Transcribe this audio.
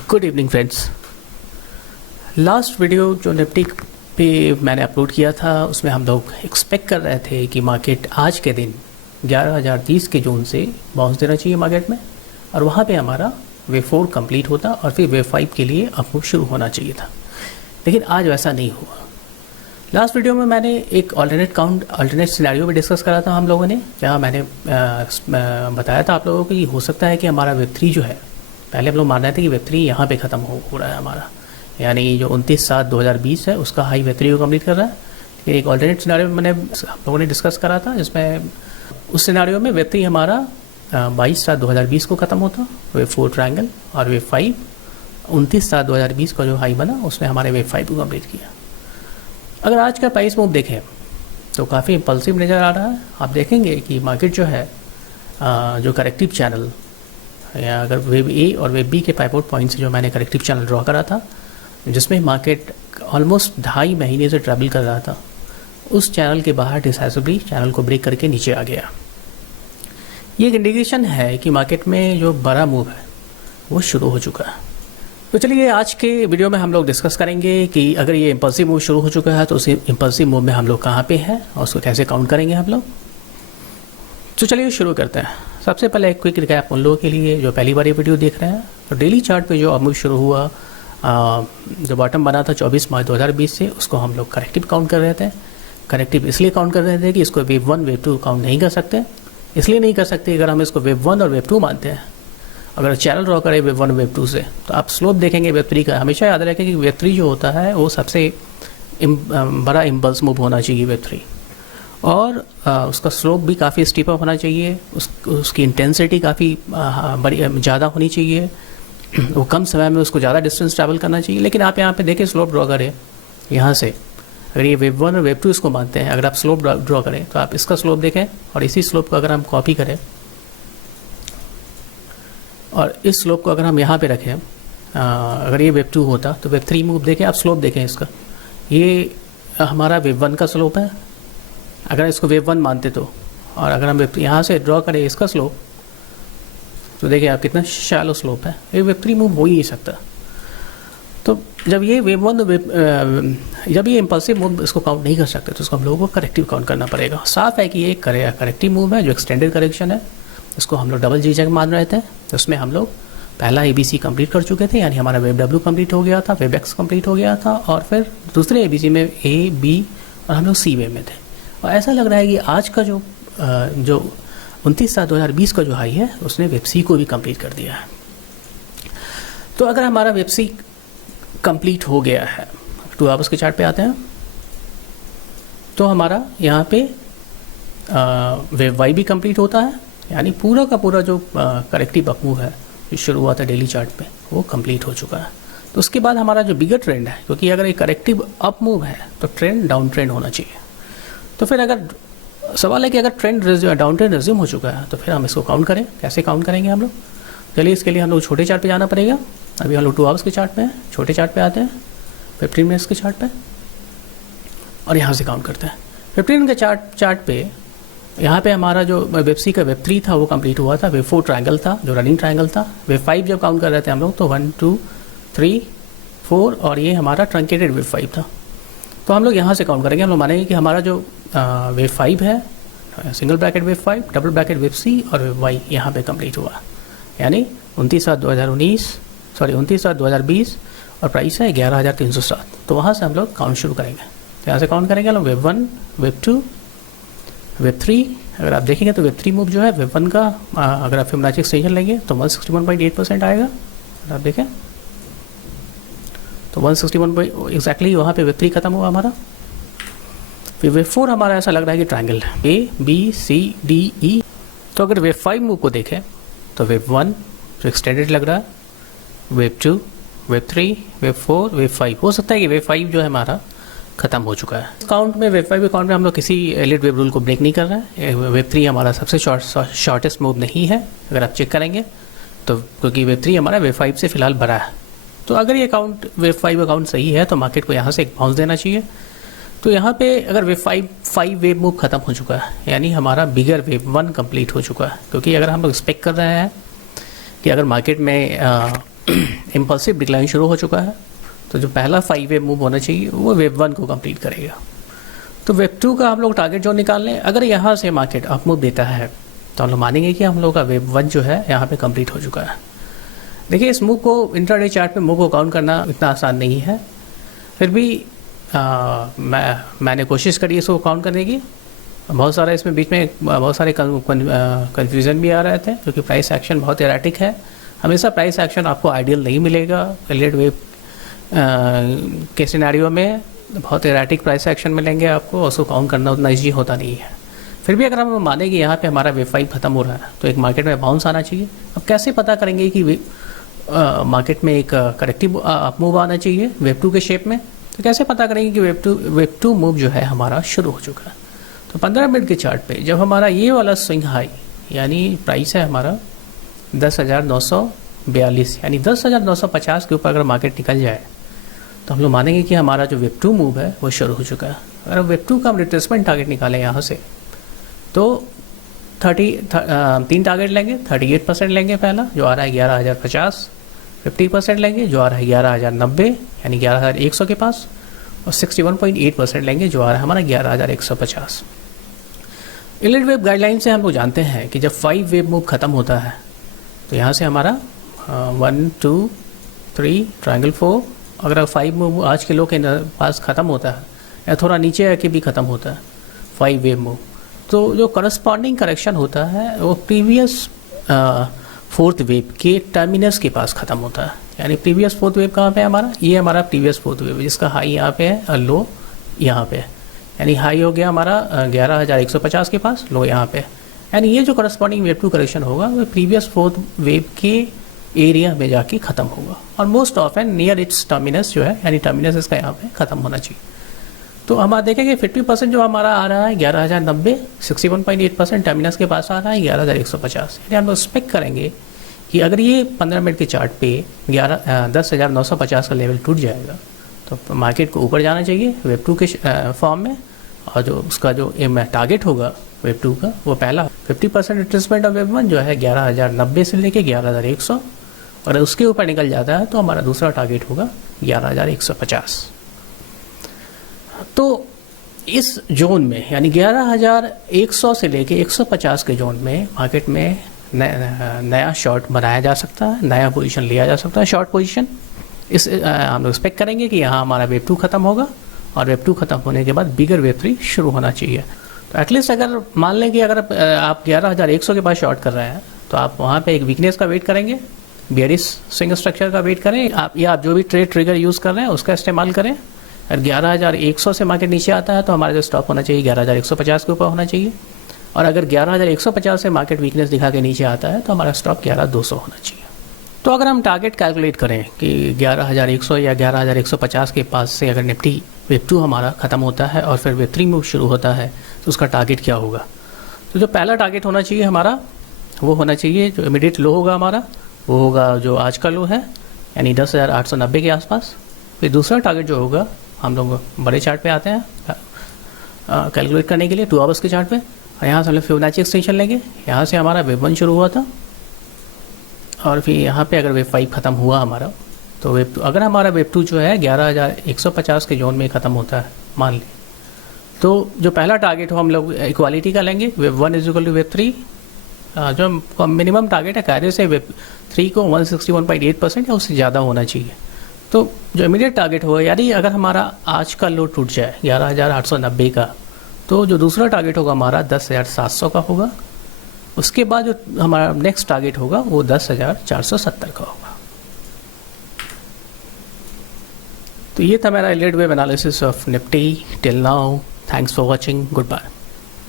Good evening friends. Last video जो Nifty पे मैंने अपलोड किया था उसमें हम लोग एक्सपेक्ट कर रहे थे कि मार्केट आज के दिन 11,030 के जोन से बाउंस देना चाहिए मार्केट में, और वहाँ पे हमारा वेव 4 कंप्लीट होता और फिर वेव 5 के लिए अपमूव शुरू होना चाहिए था, लेकिन आज वैसा नहीं हुआ। लास्ट वीडियो में मैंने एक अल्टरनेट सिनेरियो भी डिस्कस करा था हम लोगों ने, जहाँ मैंने बताया था आप लोगों को कि हो सकता है कि हमारा वेब 3 जो है, पहले हम लोग मान रहे थे कि वेब 3 यहाँ पे ख़त्म हो रहा है हमारा, यानी जो 29/7/2020 है उसका हाई वेब 3 को कंप्लीट कर रहा है। लेकिन एक अल्टरनेट सिनेरियो मैंने हम लोगों ने डिस्कस करा था, जिसमें उस सिनेरियो में वेब 3 हमारा 22/7/2020 को ख़त्म होता, वेब 4 ट्रायंगल, और वेब 5 29/7/2020 का जो हाई बना उसमें हमारे वेब 5 को कंप्लीट किया। अगर आज का प्राइस मूव देखें तो काफ़ी इम्पल्सिव नज़र आ रहा है। आप देखेंगे कि मार्केट जो है जो करेक्टिव चैनल, या अगर वेब ए और वेब बी के पाइवोट पॉइंट से जो मैंने करेक्टिव चैनल ड्रॉ करा था, जिसमें मार्केट ऑलमोस्ट 2.5 महीने से ट्रैवल कर रहा था, उस चैनल के बाहर डिसाइसिवली चैनल को ब्रेक करके नीचे आ गया। ये एक इंडिकेशन है कि मार्केट में जो बड़ा मूव है वो शुरू हो चुका है। तो चलिए आज के वीडियो में हम लोग डिस्कस करेंगे कि अगर ये इम्पल्सिव मूव शुरू हो चुका है तो उस इम्पल्सिव मूव में हम लोग कहाँ पे हैं और उसको कैसे काउंट करेंगे हम लोग। तो चलिए शुरू करते हैं। सबसे पहले एक क्विक रिकैप उन लोगों के लिए जो पहली बार ये वीडियो देख रहे हैं। तो डेली चार्ट पे जो मूव शुरू हुआ, जो बॉटम बना था 24 मार्च 2020 से, उसको हम लोग करेक्टिव काउंट कर रहे थे। करेक्टिव इसलिए काउंट कर रहे थे कि इसको वेव 1 वेव 2 काउंट नहीं कर सकते। इसलिए नहीं कर सकते अगर हम इसको वेव 1 और वेव 2 मानते हैं, अगर चैनल ड्रॉ करें वेव 1 वेव 2 से, तो आप स्लोप देखेंगे वेव 3 का। हमेशा याद रखें कि वेव 3 जो होता है वो सबसे बड़ा इम्पल्स मूव होना चाहिए वेव 3, और उसका स्लोप भी काफ़ी स्टीप अप होना चाहिए, उसकी इंटेंसिटी काफ़ी बड़ी ज़्यादा होनी चाहिए, वो कम समय में उसको ज़्यादा डिस्टेंस ट्रैवल करना चाहिए। लेकिन आप यहाँ पे देखें स्लोप ड्रॉ करें यहाँ से, अगर ये वेव 1 और वेव 2 इसको मानते हैं, अगर आप स्लोप ड्रॉ करें तो आप इसका स्लोप देखें, और इसी स्लोप को अगर हम कॉपी करें और इस स्लोप को अगर हम यहाँ पे रखें, अगर ये वेव 2 होता तो वेव 3 मूव देखें, आप स्लोप देखें इसका, ये हमारा वेव 1 का स्लोप है अगर इसको वेव 1 मानते तो, और अगर हम यहाँ से ड्रॉ करें इसका स्लोप तो देखिए आप कितना शैलो स्लोप है, ये वेव 3 मूव हो ही नहीं सकता। तो जब ये वेव 1 जब ये इम्पल्सिव मूव इसको काउंट नहीं कर सकते तो उसको हम लोगों को करेक्टिव काउंट करना पड़ेगा। साफ है कि ये करेक्टिव मूव है जो एक्सटेंडेड करेक्शन है, इसको हम लोग डबल जी जैक मान रहे थे। तो उसमें हम लोग पहला ABC कंप्लीट कर चुके थे, यानी हमारा वेब W कंप्लीट हो गया था, वेब X कंप्लीट हो गया था, और फिर दूसरे ABC में A B और हम लोग C वेव में थे। और ऐसा लग रहा है कि आज का जो 29/7/2020 का जो हाई है उसने वेब C को भी कंप्लीट कर दिया है। तो अगर हमारा वेब C कंप्लीट हो गया है, 2 आवर्स के चार्ट पे आते हैं, तो हमारा यहाँ पे वेब Y भी कंप्लीट होता है, यानी पूरा का पूरा जो करेक्टिव अप मूव है जो शुरू हुआ था डेली चार्ट पे वो कंप्लीट हो चुका है। तो उसके बाद हमारा जो बिगर ट्रेंड है, क्योंकि अगर एक करेक्टिव अप मूव है तो ट्रेंड डाउन ट्रेंड होना चाहिए। तो फिर अगर सवाल है कि अगर ट्रेंड डाउन ट्रेंड रिज्यूम हो चुका है तो फिर हम इसको काउंट करें, कैसे काउंट करेंगे हम लोग। चलिए इसके लिए हम लोग छोटे चार्ट पे जाना पड़ेगा। अभी हम लोग 2 आवर्स के चार्ट पे हैं, छोटे चार्ट पे आते हैं 15 मिनट्स के चार्ट पे, और यहाँ से काउंट करते हैं। 15 के चार्ट पे यहाँ पे हमारा जो वेब C का वेब 3 था वो कंप्लीट हुआ था, वेब 4 ट्रायंगल था जो रनिंग ट्रायंगल था। वेब 5 जब काउंट कर रहे थे हम लोग तो 1 2 3 4, और ये हमारा ट्रंकेटेड वेब 5 था। तो हम लोग यहाँ से काउंट करेंगे। हम लोग मानेंगे कि हमारा जो वेब 5 है, single bracket web 5, double bracket web C और वेब Y यहाँ पे कंप्लीट हुआ, यानी 29/7/2020 और प्राइस है 11,307। तो वहाँ से हम लोग काउंट शुरू करेंगे। तो यहाँ से काउंट करेंगे हम लोग वेब 1 वेब 2 वेब 3। अगर आप देखेंगे तो वेब 3 मूव जो है वेब 1 का, अगर आप फिबोनाची एक्सटेंशन लेंगे तो 161.8% आएगा। अगर आप देखें तो 161 एग्जैक्टली वहाँ पे वेब 3 खत्म हुआ हमारा। फिर वेब 4 हमारा ऐसा लग रहा है कि ट्रायंगल है, A B C D E। तो अगर वेब 5 मूव को देखें तो वेब 1 जो एक्सटेंडेड लग रहा है, वेब 2 वेब 3 वेब 4 वेब 5, हो सकता है कि वेब 5 जो है हमारा ख़त्म हो चुका है। काउंट में वेब 5 काउंट में हम लोग किसी एलिट वेब रूल को ब्रेक नहीं कर रहे हैं। वेब 3 हमारा सबसे शॉर्टेस्ट मूव नहीं है अगर आप चेक करेंगे तो, क्योंकि वेब 3 हमारा वेब 5 से फिलहाल बड़ा है। तो अगर ये अकाउंट वेब 5 अकाउंट सही है तो मार्केट को यहाँ से एक बाउंस देना चाहिए। तो यहाँ पे अगर वेब 5 वेब मूव ख़त्म हो चुका है, यानी हमारा बिगर वेब 1 कंप्लीट हो चुका है। क्योंकि अगर हम लोग एक्सपेक्ट कर रहे हैं कि अगर मार्केट में इम्पल्सिव डिक्लाइन शुरू हो चुका है। तो जो पहला 5 वेव मूव होना चाहिए वो वेव 1 को कंप्लीट करेगा। तो वेव 2 का हम लोग टारगेट जो निकाल लें, अगर यहाँ से मार्केट अप मूव देता है तो हम लोग मानेंगे कि हम लोग का वेव 1 जो है यहाँ पे कंप्लीट हो चुका है। देखिए, इस मूव को इंट्राडे चार्ट में मूव को काउंट करना इतना आसान नहीं है, फिर भी मैंने कोशिश करी इसको काउंट करने की। बहुत सारा इसमें बीच में बहुत सारे कन्फ्यूज़न भी आ रहे थे, क्योंकि प्राइस एक्शन बहुत एराटिक है। हमेशा प्राइस एक्शन आपको आइडियल नहीं मिलेगा। एलियट वेव के सिनेरियो में बहुत एराटिक प्राइस एक्शन मिलेंगे आपको, उसको काउंट करना उतना ईजी होता नहीं है। फिर भी अगर हम माने कि यहाँ पे हमारा वेव 5 खत्म हो रहा है तो एक मार्केट में बाउंस आना चाहिए। अब कैसे पता करेंगे कि मार्केट में एक करेक्टिव अप मूव आना चाहिए वेव 2 के शेप में? तो कैसे पता करेंगे कि वेव 2 मूव जो है हमारा शुरू हो चुका है? तो 15 मिनट के चार्ट पे जब हमारा ये वाला स्विंग हाई, यानी प्राइस है हमारा 10,942, यानी 10,950 के ऊपर अगर मार्केट निकल जाए तो हम लोग मानेंगे कि हमारा जो वेव 2 मूव है वो शुरू हो चुका है। अगर वेव 2 का हम रिट्रेसमेंट टारगेट निकालें यहाँ से तो 3 टारगेट लेंगे। 38% लेंगे पहला, जो आ रहा है 11,050, 50% लेंगे जो आ रहा है 11,090 यानी 11,100 के पास, और 61.8% लेंगे जो आ रहा है हमारा 11,150। एलिट वेव गाइडलाइन से हम लोग जानते हैं कि जब 5 वेव मूव खत्म होता है तो यहाँ से हमारा 1 2 3 ट्रायंगल 4, अगर 5 मूव आज के लो के पास ख़त्म होता है या थोड़ा नीचे आके भी ख़त्म होता है 5 वेव मूव, तो जो करस्पॉन्डिंग करेक्शन होता है वो प्रीवियस 4th वेव के टर्मिनस के पास ख़त्म होता है। यानी प्रीवियस 4th वेव कहाँ पे है हमारा? ये हमारा प्रीवियस 4th वेव, जिसका हाई यहाँ पे है और लो यहाँ पे है। यानी हाई हो गया हमारा 11,150 के पास, लो यहाँ पे। यानी ये जो करस्पॉन्डिंग वेव 2 करेक्शन होगा वो प्रीवियस 4th वेव के एरिया में जाके ख़त्म होगा, और most often near it's terminus जो है, यानी टर्मिनस इसका यहाँ पे ख़त्म होना चाहिए। तो हम देखेंगे 50% जो हमारा आ रहा है 11,090, 61.8% टर्मिनस के पास आ रहा है 11,150। यानी हम लोग एक्सपेक्ट करेंगे कि अगर ये 15 मिनट के चार्ट पे 10,950 का लेवल टूट जाएगा तो मार्केट को ऊपर जाना चाहिए वेव 2 के फॉर्म में, और जो उसका जो टारगेट होगा वेव 2 का वो पहला 50% रिट्रेसमेंट ऑफ वेव 1 जो है 11,090 से लेके 11,100, और उसके ऊपर निकल जाता है तो हमारा दूसरा टारगेट होगा 11,150। तो इस जोन में यानी 11,100 से लेके 150 के जोन में मार्केट में नया शॉर्ट बनाया जा सकता है, नया पोजीशन लिया जा सकता है, शॉर्ट पोजीशन। इस हम लोग एक्सपेक्ट करेंगे कि यहाँ हमारा वेव 2 खत्म होगा, और वेव 2 खत्म होने के बाद बिगर वेव 3 शुरू होना चाहिए। तो एटलीस्ट अगर मान लें कि अगर आप 11,100 के पास शॉर्ट कर रहे हैं तो आप वहाँ पे एक वीकनेस का वेट करेंगे, बेयरिश स्विंग स्ट्रक्चर का वेट करें आप, या आप जो भी ट्रेड ट्रिगर यूज़ कर रहे हैं उसका इस्तेमाल करें। अगर 11,100 से मार्केट नीचे आता है तो हमारा जो स्टॉप होना चाहिए 11,150 के ऊपर होना चाहिए, और अगर 11,150 से मार्केट वीकनेस दिखा के नीचे आता है तो हमारा स्टॉप 11,200 होना चाहिए। तो अगर हम टारगेट कैलकुलेट करें कि 11,100 या 11,150 के पास से अगर निफ्टी वेव 2 हमारा ख़त्म होता है और फिर वेव 3 मूव शुरू होता है तो उसका टारगेट क्या होगा? तो जो पहला टारगेट होना चाहिए हमारा वो होना चाहिए, जो इमीडिएट लो होगा हमारा वो होगा जो आज का लो है, यानी 10,890 के आसपास। फिर दूसरा टारगेट जो होगा, हम लोग बड़े चार्ट पे आते हैं कैलकुलेट करने के लिए 2 आवर्स के चार्ट पे, और यहाँ से हम लोग फिबोनाची एक्सटेंशन लेंगे। यहाँ से हमारा वेव 1 शुरू हुआ था, और फिर यहाँ पे अगर वेव 5 ख़त्म हुआ हमारा तो वेव 2, अगर हमारा वेव 2 जो है 11,150 के जोन में ख़त्म होता है मान लें, तो जो पहला टारगेट हो हम लोग इक्वालिटी का लेंगे, wave 1 is equal to wave 3। जो मिनिमम टारगेट है कायदे से वेव 3 को 161.8% या उससे ज़्यादा होना चाहिए। तो जो इमीडिएट टारगेट होगा, यानी अगर हमारा आज का लो टूट जाए 11,890 का, तो जो दूसरा टारगेट होगा हमारा 10,700 का होगा। उसके बाद जो हमारा नेक्स्ट टारगेट होगा वो 10,470 का होगा। तो ये था मेरा Elliott wave analysis of Nifty till now. Thanks for watching, good bye.